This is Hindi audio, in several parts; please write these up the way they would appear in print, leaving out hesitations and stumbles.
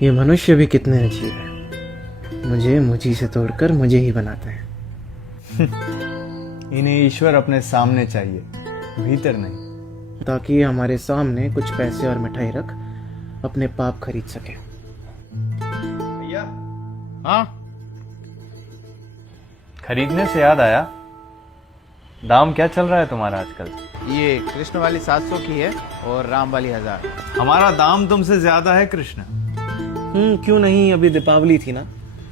ये मनुष्य भी कितने अजीब हैं। मुझे मुझी से तोड़कर मुझे ही बनाते हैं। इन्हें ईश्वर अपने सामने चाहिए, भीतर नहीं। ताकि हमारे सामने कुछ पैसे और मिठाई रख अपने पाप खरीद सके। भैया, हाँ, खरीदने से याद आया, दाम क्या चल रहा है तुम्हारा आजकल? ये कृष्ण वाली 700 की है और राम वाली 1000। हमारा दाम तुमसे ज्यादा है कृष्ण। क्यों नहीं, अभी दीपावली थी ना,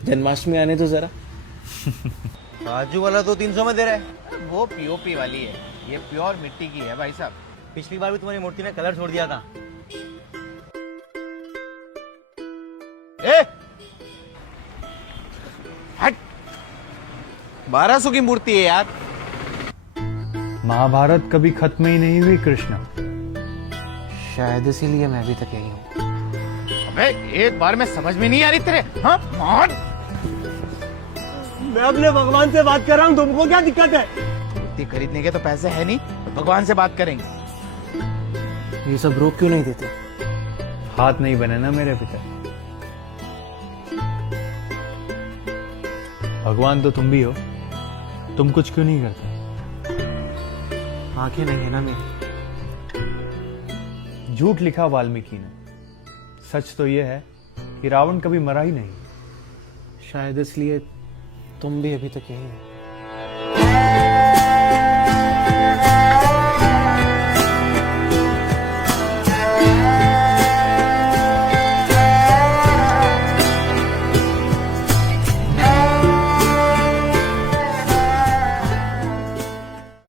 जन्माष्टमी आने तो जरा। बाजू वाला तो 300 में दे रहा है। वो पीओपी वाली है, ये प्योर मिट्टी की है भाई साहब। पिछली बार भी तुम्हारी मूर्ति ने कलर छोड़ दिया था। ए, हट, 1200 की मूर्ति है यार। महाभारत कभी खत्म ही नहीं हुई कृष्ण। शायद इसीलिए मैं अभी तक यही हूँ। अबे एक बार में समझ में नहीं आ रही तेरे। हाँ मान, मैं अपने भगवान से बात कर रहा हूँ, तुमको क्या दिक्कत है? मूर्ति खरीदने के तो पैसे है नहीं, तो भगवान से बात करेंगे। ये सब रोक क्यों नहीं देते? हाथ नहीं बने ना मेरे पिता। भगवान तो तुम भी हो, तुम कुछ क्यों नहीं करते? आंखें नहीं है ना मेरी। झूठ लिखा वाल्मीकि ने, सच तो यह है कि रावण कभी मरा ही नहीं। शायद इसलिए तुम भी अभी तक यही हो।